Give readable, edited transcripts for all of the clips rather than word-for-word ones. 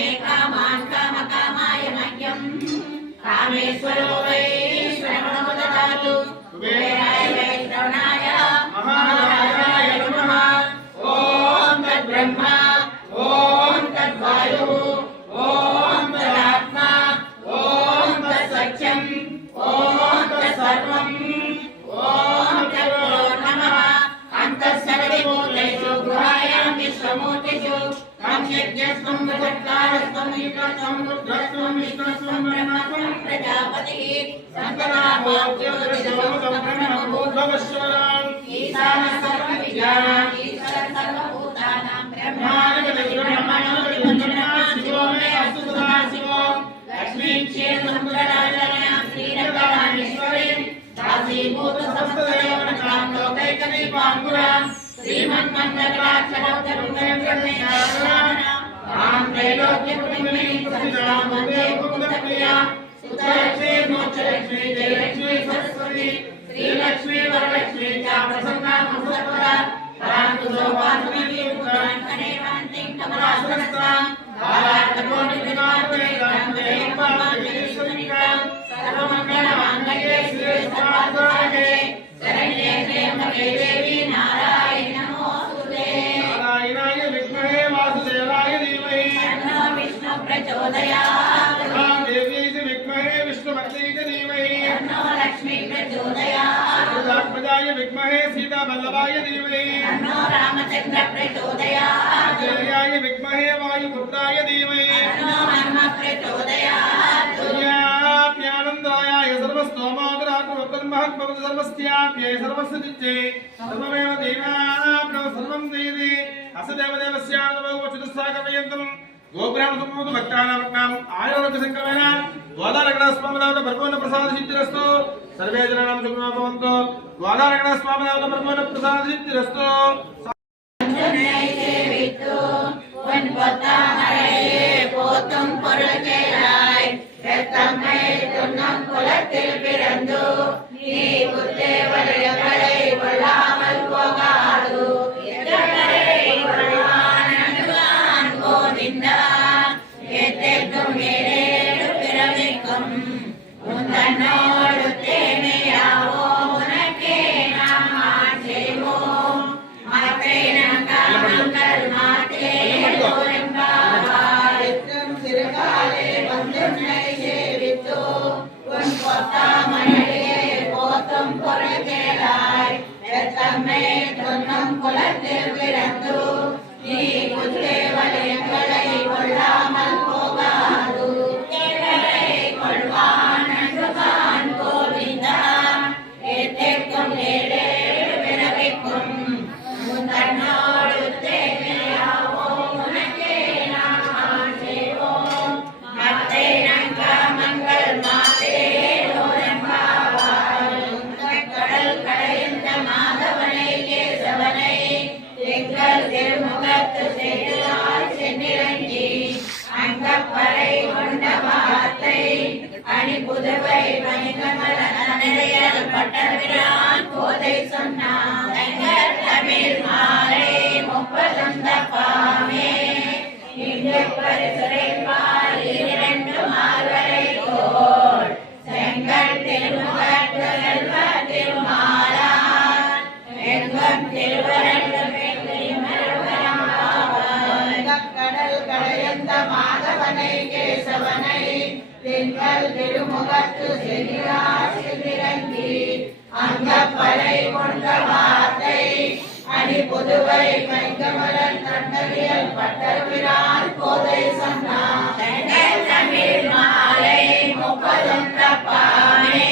मे कामान् कामकामाय मह्यम् कामेश्वरो वै श्रवणो ददातु कुबेराय वै श्रवणाय महाराजाय नमः ॐ तद्ब्रह्मा ॐ तद्वायुः ॐ तदात्मा ॐ तत्सत्यम् ॐ तत्सर्वम् ॐ तत्पुरो नमः अन्तः सर्वभूतेषु गृहायां विश्वमूर्तिषु यज्ञस्त्वं जगत्कारस्त्वं ईश्वरस्त्वं रुद्रस्त्वं विष्णुस्त्वं ब्रह्मस्त्वं प्रजापतिः सकलाभोक्तृ ईशानः सर्वविद्यानाम् ईश्वरः सर्वभूतानां ब्रह्माणो शिवो मे अस्तु सदाशिवो लक्ष्मीं क्षीरसमुद्रराजन्यां श्रीरङ्गनाथेश्वरीं दासीभूतसंस्थदेवतां लोकैकदीपाङ्कुरां श्रीमन्मन्दकटाक्षरौतरुण्डयं त्रैलोक्यकुटुम्बिनीं प्रतिष्ठां वन्दे मुकुन्दप्रियां सुतलक्ष्मी मोक्षलक्ष्मी जयलक्ष्मी सरस्वती श्रीलक्ष्मी वरलक्ष्मी च प्रसन्नां सर्वदा परान्तु सौभाग्यवती पुत्रान्तरेवान्तिं कमलासनस्तां बालार्ककोटिविनाशकां जयेश्वरीकां सर्वमङ्गलमाङ्गल्ये शिवे सर्वार्थसाधके शरण्ये त्र्यम्बके देवी नारायणी नमोस्तुते नारायणाय विद्महे वासुदेवाय धीमहि तन्नो विष्णु प्रचोदयात् देवी विद्महे विष्णुपत्नी धीमहि तन्नो लक्ष्मी प्रचोदयात् रामजाय विद्महे सीता वल्लभाय धीमहि तन्नो रामचन्द्र प्रचोदयात् जयाय विद्महे वायुपुत्राय धीमहि तन्नो हनुम प्रचोदयात् ज्ञानंदाय सर्वस्तोमादरात्मवत्तन्महत्भवति सर्वस्याप्यै सर्वस्य सर्वमेव देवाप्नव सर्वं देवी अस्य देवदेवस्यानुभवचतुस्सागमयन्तम् गोब्राह्मणसम्पूत भक्तानां आयोगसङ्कल्पेन द्वादशगणस्वामिनाथ परिपूर्ण प्रसाद सिद्धिरस्तु सर्वे जनानां सुखिनो भवन्तु द्वादशगणस्वामिनाथ परिपूर्ण प्रसाद सिद्धिरस्तु போத்தும் பொருள்களாய் பெத்தம்மை துன்னம் குலத்தில் பிறந்து நீ புத்தே வலியங்களை கொள்ளாமல் போகாது கோவிந்தா எத்தேக்கும் ஏழேழு பிறவிக்கும் உந்தன்னோடு தேமையாவோ உனக்கே நாம் செய்வோம் மற்றை நங்கள் மாற்றே சிறுகாலே வந்துன்னை சேவித்து உன் பொத்தாமணியே போத்தும் பொருள்களாய் பெத்தம்மை துன்னம் குலத்தில் பிறந்து நீ புத்தே வலியங்களை கொள்ளாமல் போகாது கொள்வான் அன்புகான் கோவிந்தா எத்தேக்கும் ஏழேழு பிறவிக்கும் தன்னோடு தேவையாவோ உனக்கே நாம் செய்வோம் மத்தை நங்காமங்கள் மாதே கடல் கடைந்த மாதவனை கேசவனை எங்கள் திருமுகத்து செய்தால் சென்னிறங்கி அங்கப்பறை கொண்ட வார்த்தை அணி புதுவை மணிகமலையல் பட்டபிரான் கோதை சொன்னான் தமிழ் மாலை முப்பதந்த பாமே இங்கு பரிசுரைப்பால் இரண்டு மால்வரை கோள் செங்கல் திருமுகத்து செல்வ திருமாலான் எங்கும் திருவரண்டு கடல் கடையந்த மாதவனை கேசவனை திங்கள் திருமுகத்து சென்னிறங்கி அங்கப்படை கொண்ட வார்த்தை அணி புதுவை மைக்கமலன் தண்டவியல் பட்டபிரான் கோதை சொன்னான் தமிழ் மாலை முப்பதும் தப்பாமே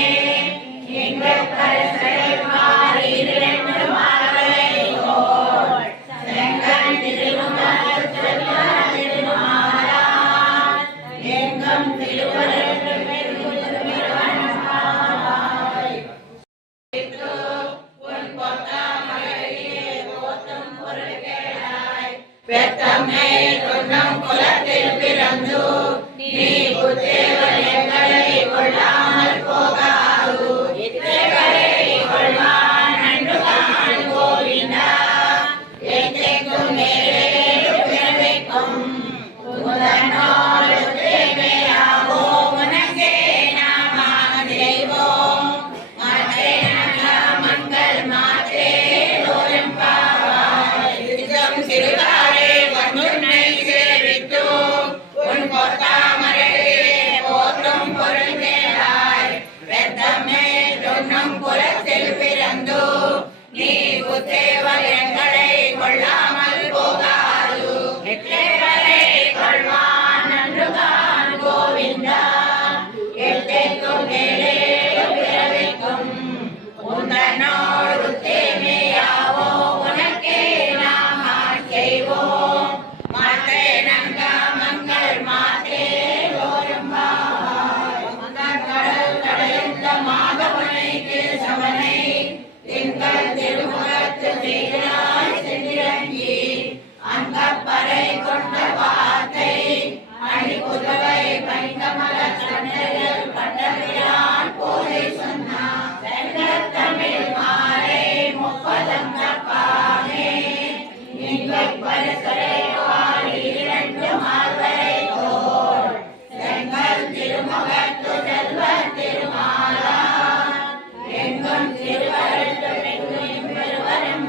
இங்கு பரிசுரைப்பால் இரண்டு மாலை கோள் செங்கல் திருமுகத்து செல்வ திருமாலான் எங்கும் திருவரண்டு பெத்தம்மை துன்னம் குலத்தில் எங்களை கொள்ளாமல் போகாது எட்டேவரை கொள்வான் நன்றுகான் கோவிந்தா எட்டேக்கும் மேலே பிறவிக்கும் உந்தனோடு தேமையாவோ உனக்கே நாம் செய்வோம் மாத்தே நங்கா மங்கள் மாத்தே கடல் கடைந்த மாதவனை கேசவனை திங்கள் திருமுகத்து சீராய் சென்றிறங்கி அங்கப்பறை கொண்ட வார்த்தை அணி புதுவை பைங்கமல சண்டையில் பட்டவிரான் போதை சொன்னார் தமிழ் மாலை முப்பதம் தப்பாமே நீங்கள் பரிசரை இரண்டு மார்வரை தோல் செங்கல் திருமுகத்து செல்வ திருமாலா எங்கும் திருவருட்டு பெருவரும்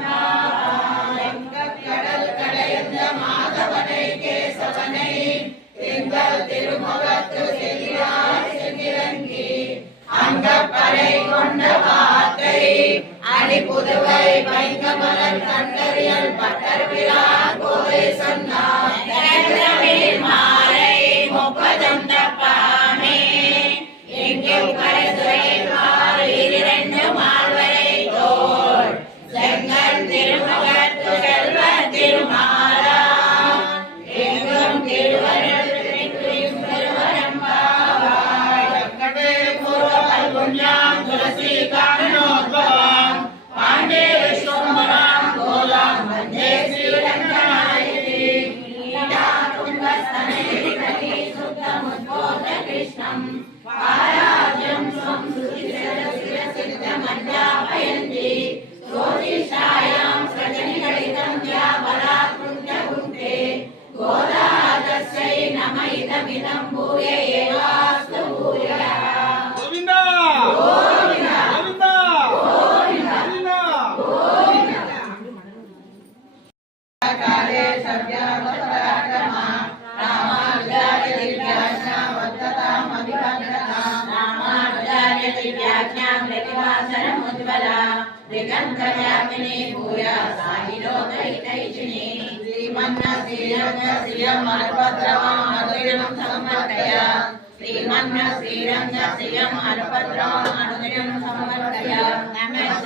கடல் கடைந்த மாதவனை கேசவனை திங்கள் திருமுகத்து செல்லியாய் சென்றிறங்கி அங்கப்பறை கொண்ட வார்த்தை அணி புதுவை பைங்கமலன் கண்டறியல் பட்டர்விரான் போதை சொன்னார் மாலை முப்பதம் தப்பாமே எங்கும் பரிசுரைவார் இரண்டு மார்வரை தோல் செங்கல் திருமுகத்து செல்வ திருமாலா எங்கும் திருவருள் तुलसी कारणोद्भवं पांडे विश्वमरां गोलां वन्दे श्रीरङ्गनायकी लीलाकुण्डस्तनगिरिकरी सुप्तमुद्बोध कृष्णं पाराज्यं स्वं सुचिरसिद्धमध्यापयन्ति ज्योतिषायां सृजनिगणितं या बलात्कुण्ठकुण्ठे गोदादस्यै नम इदमिदं भूय एवास्तु भूयः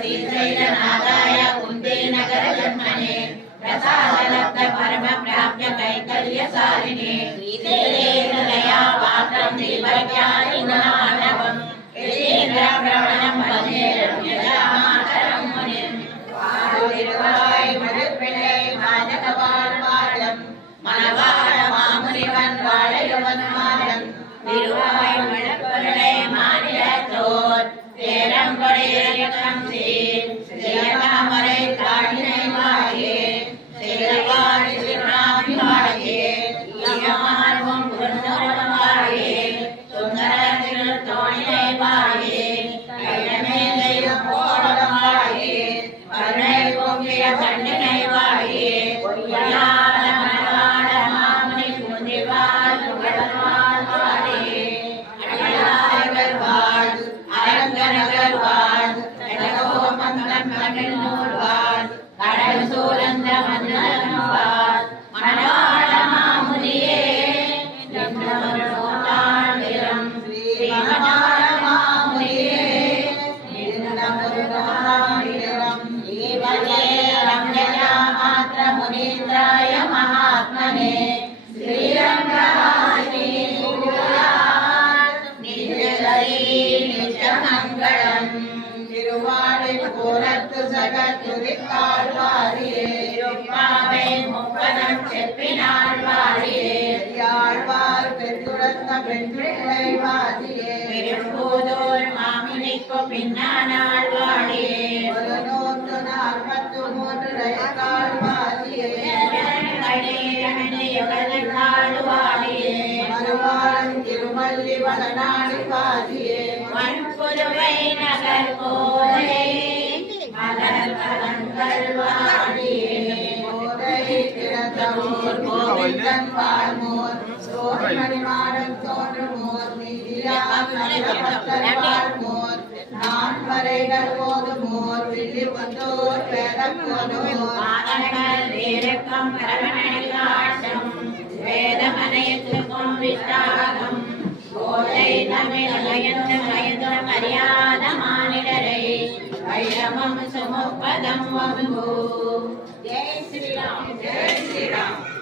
श्रीशैलनाथाय कुन्ते नगर जन्मने प्रसादलब्ध परम प्राप्य कैकल्यसारिणे श्रीशैलेन्द्रया पात्रं दीपज्ञानिनानवम् यतीन्द्रप्रवणं वन्दे रम्यजामातरं मुनिम् वारुतिरुवाय मरुत्पिळै मादकवाळ्वाळं मनवाळ मामुनिवन् वाळयुवन् मालम् तिरुवाय मळपळै मानिलத்தோர் தேரம்படையக்கம் சீர் சேயதாமரை தாழினை வாயே சேரவாழி திருநாமி வாயே ஈயமார்வம் பொன்னோரம் வாயே சுந்தர திருத்தோணினை வாயே கையமேலையும் போலம் வாயே கருணை பொங்கிய கண்ணினை வாயே பொய்யாத மனவாட மாமுனி குந்திவாள் புகழ்வாள் வாயே அடியார்கள் வாழ் அரங்கநகர் வாழ் கடகோமங்கலம் கண்ணில் நூல் வாழ் கடல் சூழந்த மன்னன் வாழ் மணவாள மாமுனியே நூற்றாண்டிலும் ஸ்ரீ மணவாள மாமுனியே நூற்றாண்டிலும் ஈவனே ரம்யஜா மாத்ர முனீந்திராய மகாத்மனே ஸ்ரீரங்காணி நித்யமங்கலம் திருவாடில் கோரத்து சகத்துரிக்காழ்வாரியே ருப்பாவை முப்பதம் செப்பினாழ்வாரியே யாழ்வார் பெற்றுரத்த பெண்பிள்ளை வாதியே பெரும்போதோர் மாமினிக்கு பின்னானாழ்வாரியே ஒரு 143 ரைக்காழ்வாரியே மறுவாரம் திருமல்லி வளநாடு பாதியே மண்புதுவை நகர் கோதை மலர் கலங்கள் வாடியே கோதை திறந்தவோர் கோவிந்தன் வாழ்மோர் சோழமணி மாடம் தோன்றுமோர் நீதியா வாழ்மோர் நான் வரைகள் போதுமோர் வில்லி வந்தோர் வேதம் போதுமோர் மாதங்கள் வேறுக்கும் பரவனைகாட்சம் வேதமனையத்துக்கும் விட்டாகம் கோதை தமிழயந்து மயந்து மரியாத மானிடரை வைரமம் சுமுப்பதம் வம்பு. ஜெய் ஸ்ரீராம். ஜெய் ஸ்ரீராம்.